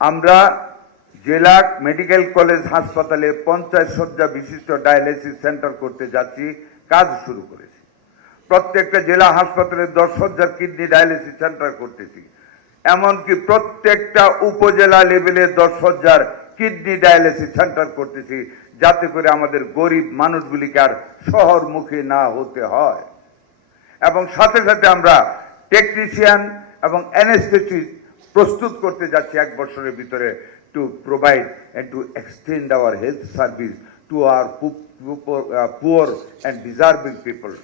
আমরা জেলা medical college হাসপাতালে 50 শয্যা বিশিষ্ট ডায়ালিসিস সেন্টার করতে যাচ্ছি, কাজ শুরু করেছি। প্রত্যেকটা জেলা হাসপাতালে 10 শয্যার কিডনি ডায়ালিসিস সেন্টার করতেছি। এমনকি প্রত্যেকটা উপজেলা লেভেলে 10 শয্যার কিডনি ডায়ালিসিস সেন্টার করতেছি, যাতে করে আমাদের গরিব মানুষগুলিকে আর শহরমুখী না হতে হয়। এবং সাথে সাথে আমরা টেকনিশিয়ান এবং অ্যানেস্থেটিস্ট প্রস্তুত করতে যাচ্ছি 1 বছরের ভিতরে, to provide and to extend our health service to our poor and deserving people,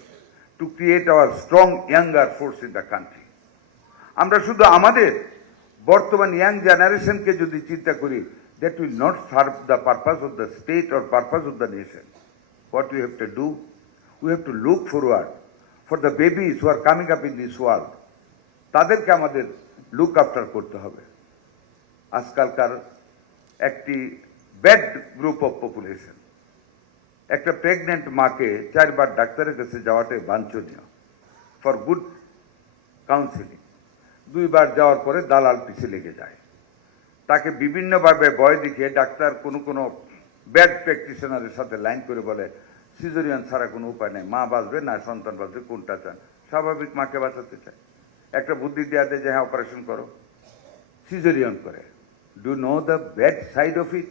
to create our strong younger force in the country. আমরা শুধু আমাদের বর্তমান ইয়াং জেনারেশনকে যদি চিন্তা করি, that will not serve the purpose of the state or purpose of the nation. What we have to do, we have to look forward for the babies who are coming up in this world. তাদেরকে আমাদের look after করতে হবে। আজকালকার একটি bad group of population, একটা pregnant মাকে 4 বার ডাক্তারের কাছে যাওয়াটাই বাঞ্ছনীয় ফর গুড কাউন্সিলিং। 2 বার যাওয়ার পরে দালাল পিছিয়ে লেগে যায়, তাকে বিভিন্নভাবে ভয় দেখিয়ে ডাক্তার কোনো ব্যাড প্র্যাকটিশনারের সাথে লাইন করে বলে সিজারিয়ান ছাড়া কোনো উপায় নেই, মা বাঁচবে না সন্তান বাঁচবে, কোনটা চান? স্বাভাবিক মাকে বাঁচাতে চায়, একটা বুদ্ধি দেওয়া দেয় যে হ্যাঁ অপারেশন করো, সিজারিয়ান করে। Do know the bad side of it?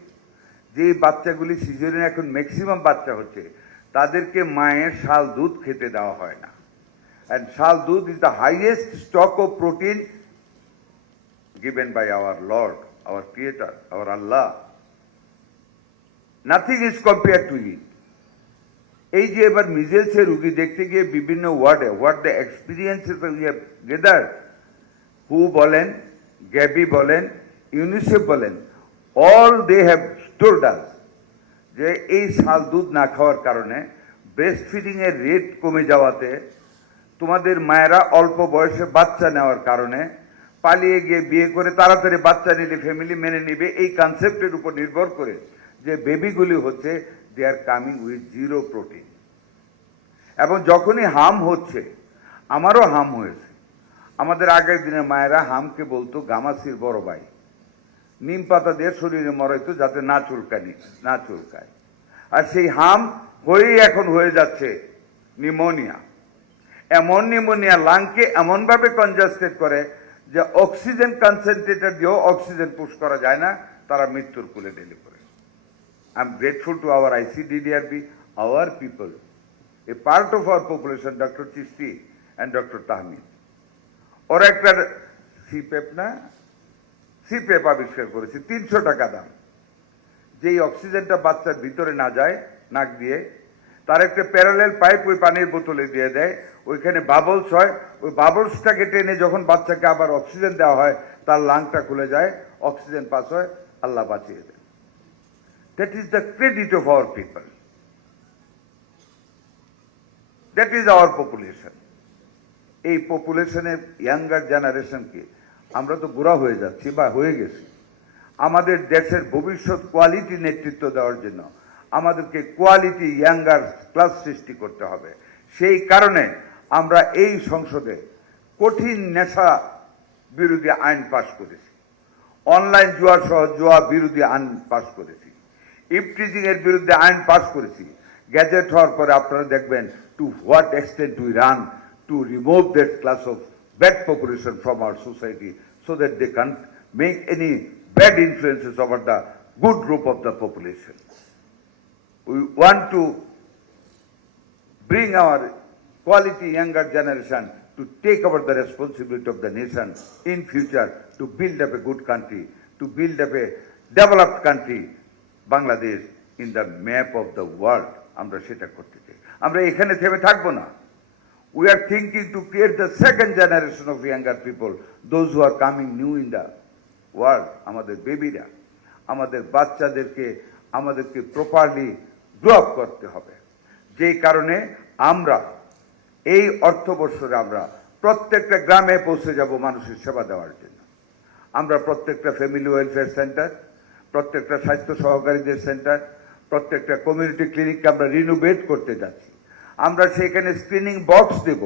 যে বাচ্চাগুলি সিজারিয়ান এখন ম্যাক্সিমাম বাচ্চা হচ্ছে, তাদেরকে মায়ের শাল দুধ খেতে দেওয়া হয় না। অ্যান্ড শাল দুধ is the highest stock of protein given by our Lord, our Creator, our Allah. Nothing is compared to it. এই যে এবার মিজেলসের রুগী দেখতে গিয়ে বিভিন্ন ওয়ার্ডে what the experiences we have gathered, হু বলেন, গ্যাবি বলেন, ইউনিসেফ বলেন, all they have told us যে এই শাল দুধ না খাওয়ার কারণে ব্রেস্ট ফিডিং এর রেট কমে যাওয়াতে, তোমাদের মায়েরা অল্প বয়সে বাচ্চা নেওয়ার কারণে পালিয়ে গিয়ে বিয়ে করে তাড়াতাড়ি বাচ্চা নিলে ফ্যামিলি মেনে নিবে, এই কনসেপ্টের উপর নির্ভর করে যে বেবিগুলি হচ্ছে, they are coming with zero protein. এবং যখনই হাম হচ্ছে, আমারও হাম হয়েছে, আমাদের আগের দিনের মায়েরা হামকে বলতো গামাসির বড় ভাই, নিম পাতা দিয়ে শরীরে মরাইতো যাতে না চুলকায়। আর সেই হাম হয়েই এখন হয়ে যাচ্ছে নিউমোনিয়া। এমন নিউমোনিয়া লাংকে এমনভাবে কনজাস্টেড করে যে অক্সিজেন কনসেন্ট্রেটর দিয়েও অক্সিজেন পুশ করা যায় না, তারা মৃত্যুর কোলে ঢেলে পড়ে। I am grateful to our ICDDRB, our people, a part of our population, Dr. Chisti and Dr. Tahmid. ওরা একটা সিপেপ আবিষ্কার করেছে, 300 টাকা দাম, যেই অক্সিজেনটা বাচ্চার ভিতরে না যায় নাক দিয়ে, তার একটা প্যারালেল পাইপ ওই পানির বোতলে দিয়ে দেয়, ওইখানে বাবলস হয়, ওই বাবলসটাকে টেনে যখন বাচ্চাকে আবার অক্সিজেন দেওয়া হয়, তার লাংটা খুলে যায়, অক্সিজেন পাস হয়, আল্লাহ বাঁচিয়ে দেয়। That is the credit of our people, that is our population. এই পপুলেশনের ইয়াঙ্গার জেনারেশনকে, আমরা তো বুড়া হয়ে যাচ্ছি বা হয়ে গেছি, আমাদের দেশের ভবিষ্যৎ কোয়ালিটি নেতৃত্ব দেওয়ার জন্য আমাদেরকে কোয়ালিটি ইয়াঙ্গার ক্লাস সৃষ্টি করতে হবে। সেই কারণে আমরা এই সংসদে কঠিন নেশা বিরোধী আইন পাশ করেছি, অনলাইন জুয়া সহ জুয়া বিরোধী আইন পাশ করেছি, ইফটিজিং এর বিরুদ্ধে আইন পাশ করেছি। গ্যাজেট হওয়ার পরে আপনারা দেখবেন to what extent we ran to remove that class of bad population from our society, so that they can't make any bad influences over the good group of the population. We want to bring our quality younger generation to take over the responsibility of the nation in future, to build up a good country, to build up a developed country, Bangladesh, in the map of the world. আমরা সেটা করতে চাই। আমরা এখানে থেমে থাকবো না। We are thinking to create the second generation of younger people, those who are coming new in the world. আমাদের বেবিরা, আমাদের বাচ্চাদেরকে আমাদেরকে প্রপারলি গ্রো আপ করতে হবে। যেই কারণে আমরা এই অর্থবর্ষে আমরা প্রত্যেকটা গ্রামে পৌঁছে যাব মানুষের সেবা দেওয়ার জন্য। আমরা প্রত্যেকটা ফ্যামিলি ওয়েলফেয়ার সেন্টার, প্রত্যেকটা স্বাস্থ্য সহকারীদের সেন্টার, প্রত্যেকটা কমিউনিটি ক্লিনিককে আমরা রিনোভেট করতে যাচ্ছি। আমরা সেখানে স্ক্রিনিং বক্স দেব।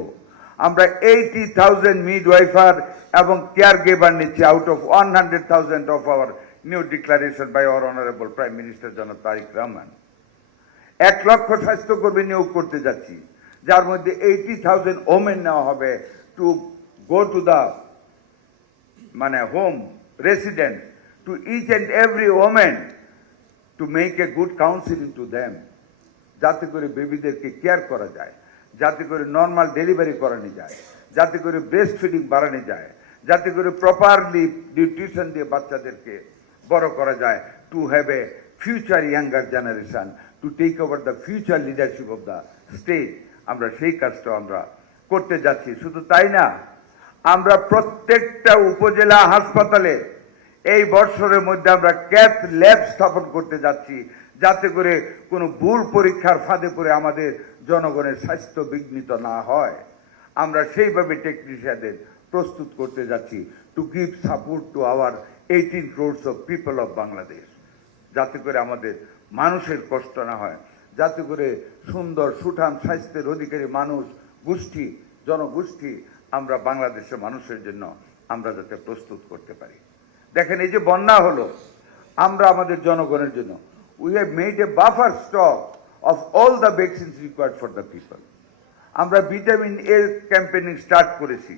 আমরা 80,000 মিডওয়াইফার এবং কেয়ার গিভার নিচ্ছি out of 100,000 of our new declaration by our Honorable Prime Minister Janab Tariq Rahman. 1 লক্ষ স্বাস্থ্যকর্মী নিয়োগ করতে যাচ্ছি, যার মধ্যে 80,000 ওমেন নেওয়া হবে to go to the home resident to each and every women to make a good counselling to them, যাতে করে বেবিদেরকে কেয়ার করা যায়, যাতে করে নর্মাল ডেলিভারি করানো যায়, যাতে করে ব্রেস্ট ফিডিং বাড়ানো যায়, যাতে করে প্রপারলি নিউট্রিশন দিয়ে বাচ্চাদেরকে বড় করা যায়, to have a future younger generation to take over the future leadership of the state. আমরা সেই কাজটা আমরা করতে যাচ্ছি। শুধু তাই না, আমরা প্রত্যেকটা উপজেলা হাসপাতালে এই বছরের মধ্যে আমরা ক্যাথ ল্যাব স্থাপন করতে যাচ্ছি, যাতে করে কোনো ভুল পরীক্ষার ফাঁদে পড়ে আমাদের জনগণের স্বাস্থ্য বিঘ্নিত না হয়। আমরা সেইভাবে টেকনিশিয়ানদের প্রস্তুত করতে যাচ্ছি to give support to our 18 crores of people of Bangladesh, যাতে করে আমাদের মানুষের কষ্ট না হয়, যাতে করে সুন্দর সুঠাম স্বাস্থ্যের অধিকারী মানুষ গোষ্ঠী জনগোষ্ঠী আমরা বাংলাদেশের মানুষের জন্য আমরা যাতে প্রস্তুত করতে পারি। দেখেন, এই যে বন্যা হলো, আমরা আমাদের জনগণের জন্য we have made a buffer stock of all the vaccines required for the people. আমরা ভিটামিন এ ক্যাম্পেইনিং স্টার্ট করেছি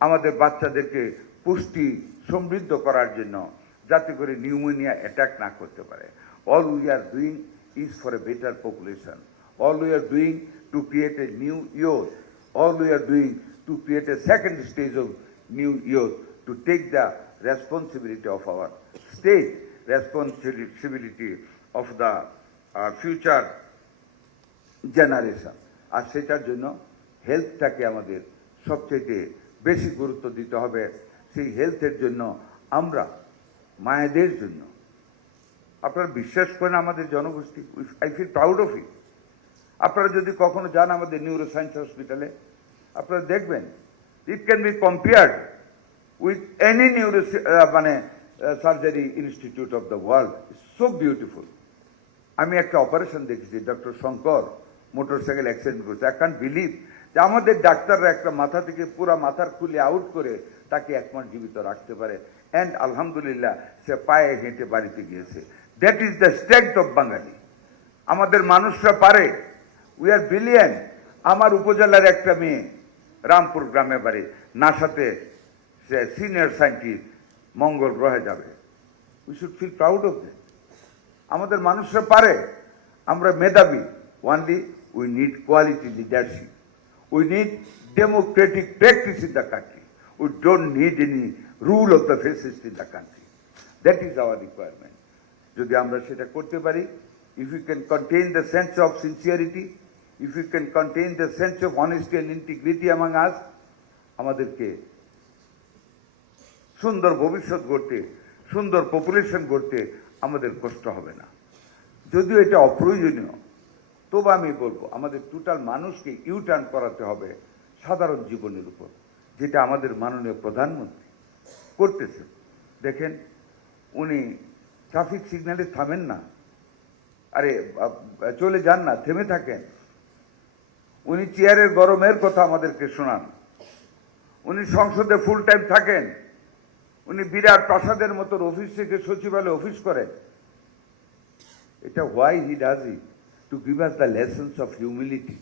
আমাদের বাচ্চাদেরকে পুষ্টি সমৃদ্ধ করার জন্য, যাতে করে নিউমোনিয়া অ্যাটাক না করতে পারে। All we are doing is for a better population. All we are doing to create a new youth. All we are doing to create a second stage of new youth, to take the responsibility of our state, responsibility of the future generation. আর সেটার জন্য হেলথটাকে আমাদের সবচেয়ে বেশি গুরুত্ব দিতে হবে। সেই হেলথের জন্য আমরা মায়েদের জন্য, আপনারা বিশ্বাস করেন আমাদের জনগোষ্ঠী, I feel proud of it. আপনারা যদি কখনো যান আমাদের নিউরো সায়েন্স হসপিটালে, আপনারা দেখবেন it can be compared with any neuro surgery institute of the world. So beautiful. আমি একটা অপারেশন দেখেছি, ডক্টর শঙ্কর মোটরসাইকেল অ্যাক্সিডেন্ট করেছে। আই ক্যান্ট বিলিভ যে আমাদের ডাক্তাররা একটা মাথা থেকে পুরো মাথার খুলে আউট করে তাকে 1 মাস জীবিত রাখতে পারে, অ্যান্ড আলহামদুলিল্লাহ সে পায়ে হেঁটে বাড়িতে গিয়েছে। That is the strength of Bangali. আমাদের মানুষরা পারে। We are brilliant. আমার উপজেলার একটা মেয়ে, রামপুর গ্রামে বাড়ি, নাসাতে সে সিনিয়র সায়েন্টিস্ট, মঙ্গল গ্রহে যাবে। We should feel proud of that. আমাদের মানুষরা পারে। আমরা মেধাবী। Only we need quality leadership. We need democratic practice in the country. We don't need any rule of the fascist in the country. That is our requirement. যদি আমরা সেটা করতে পারি, if you can contain the sense of sincerity, if you can contain the sense of honesty and integrity among us, আমাদেরকে সুন্দর ভবিষ্যৎ গড়তে, সুন্দর পপুলেশন গড়তে আমাদের কষ্ট হবে না। যদিও এটা অপ্রয়োজনীয়, তবু আমি বলবো আমাদের টোটাল মানুষকে ইউটার্ন করাতে হবে সাধারণ জীবনের উপর, যেটা আমাদের মাননীয় প্রধানমন্ত্রী করতেছেন। দেখেন, উনি ট্রাফিক সিগন্যালে থামেন না, আরে চলে যান না, থেমে থাকেন। উনি চেয়ারের গরমের কথা আমাদেরকে শোনান। উনি সংসদে ফুল টাইম থাকেন। উনি বিরাট প্রাসাদের মতো অফিস থেকে সচিবালয়ে অফিস করেন। এটা why he does it? To give us the lessons of humility.